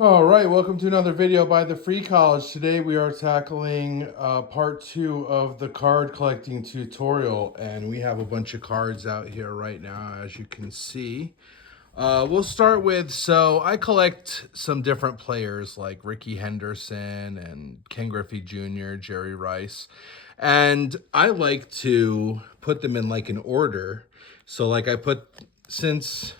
All right, welcome to another video by The Free College. Today we are tackling part 2 of the card collecting tutorial, and we have a bunch of cards out here right now, as you can see. We'll start with, so I collect some different players like Ricky Henderson and Ken Griffey Jr., Jerry Rice, and I like to put them in like an order. So like since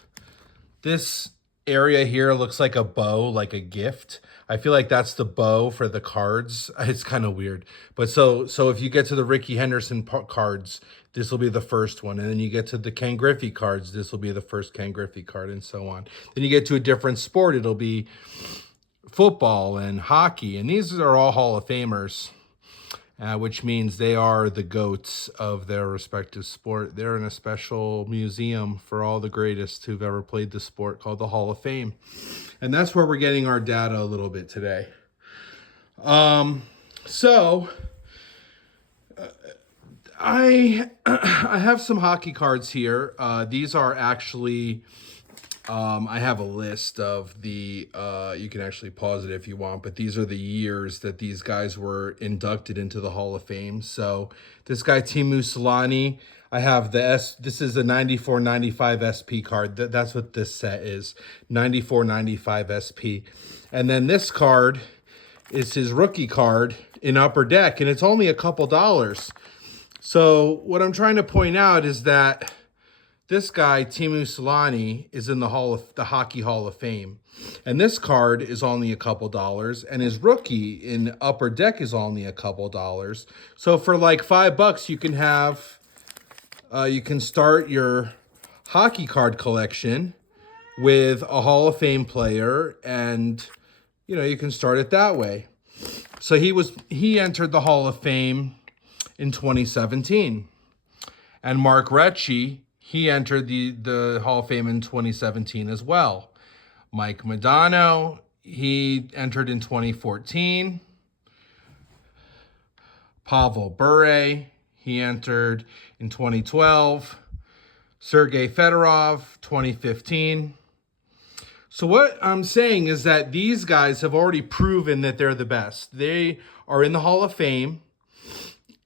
this area here looks like a bow, like a gift. I feel like that's the bow for the cards. It's kind of weird. But so if you get to the Ricky Henderson cards, this will be the first one. And then you get to the Ken Griffey cards, this will be the first Ken Griffey card, and so on. Then you get to a different sport, it'll be football and hockey. And these are all Hall of Famers. Which means they are the GOATs of their respective sport. They're in a special museum for all the greatest who've ever played the sport called the Hall of Fame. And that's where we're getting our data a little bit today. So I have some hockey cards here. These are actually... I have a list of the, you can actually pause it if you want, but these are the years that these guys were inducted into the Hall of Fame. So this guy, Teemu Selanne, I have this is a 94-95 SP card. That's what this set is, 94-95 SP. And then this card is his rookie card in Upper Deck, and it's only a couple dollars. So what I'm trying to point out is that this guy, Teemu Selanne, is in the Hockey Hall of Fame. And this card is only a couple dollars. And his rookie in Upper Deck is only a couple dollars. So for like $5, you can have, you can start your hockey card collection with a Hall of Fame player. And, you know, you can start it that way. So he entered the Hall of Fame in 2017. And Mark Recchi, he entered the Hall of Fame in 2017 as well. Mike Modano, he entered in 2014. Pavel Bure, he entered in 2012. Sergei Fedorov, 2015. So what I'm saying is that these guys have already proven that they're the best. They are in the Hall of Fame.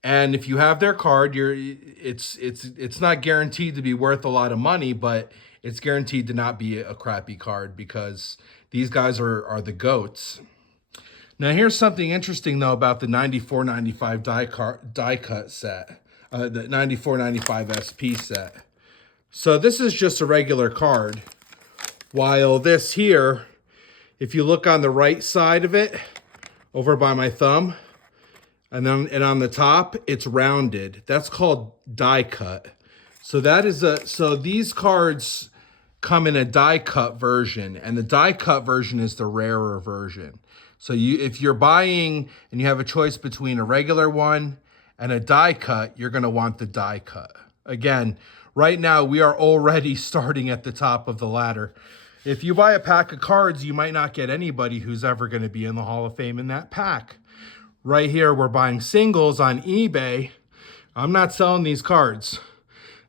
And if you have their card, it's not guaranteed to be worth a lot of money, but it's guaranteed to not be a crappy card because these guys are the GOATs. Now here's something interesting though about the 94-95 die cut set, the 94-95 SP set. So this is just a regular card, while this here, if you look on the right side of it, over by my thumb, and on the top, it's rounded. That's called die cut. So so these cards come in a die cut version, and the die cut version is the rarer version. So if you're buying and you have a choice between a regular one and a die cut, you're gonna want the die cut. Again, right now we are already starting at the top of the ladder. If you buy a pack of cards, you might not get anybody who's ever gonna be in the Hall of Fame in that pack. Right here, we're buying singles on eBay. I'm not selling these cards.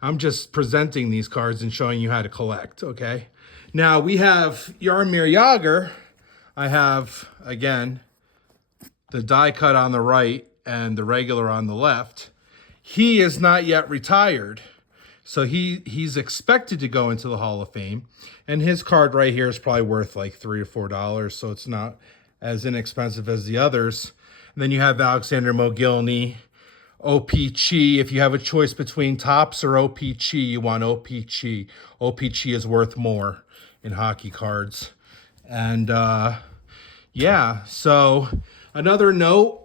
I'm just presenting these cards and showing you how to collect, okay? Now, we have Jaromir Jagr. I have, again, the die cut on the right and the regular on the left. He is not yet retired, so he's expected to go into the Hall of Fame. And his card right here is probably worth like $3 or $4, so it's not as inexpensive as the others. And then you have Alexander Mogilny, O.P.Chi. If you have a choice between Topps or O.P.Chi, you want O.P.Chi. O.P.Chi is worth more in hockey cards. And yeah, so another note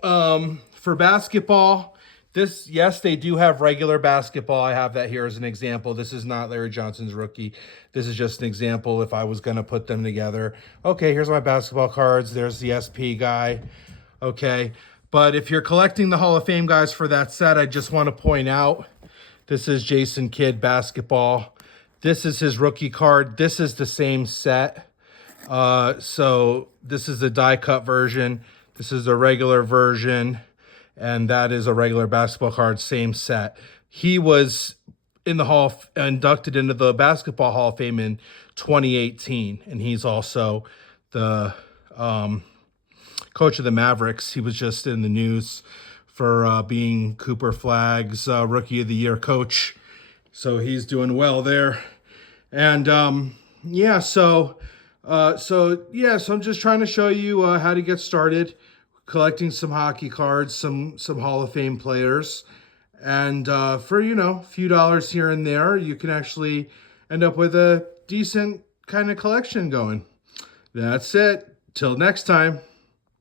for basketball. Yes, they do have regular basketball. I have that here as an example. This is not Larry Johnson's rookie. This is just an example if I was going to put them together. Okay, here's my basketball cards. There's the SP guy. Okay, but if you're collecting the Hall of Fame guys for that set, I just want to point out, this is Jason Kidd basketball. This is his rookie card. This is the same set. So this is the die cut version. This is a regular version. And that is a regular basketball card, same set. He was in the inducted into the Basketball Hall of Fame in 2018. And he's also the coach of the Mavericks. He was just in the news for being Cooper Flagg's Rookie of the Year coach. So he's doing well there. And yeah, so I'm just trying to show you how to get started collecting some hockey cards, some Hall of Fame players. And for, a few dollars here and there, you can actually end up with a decent kind of collection going. That's it. Till next time.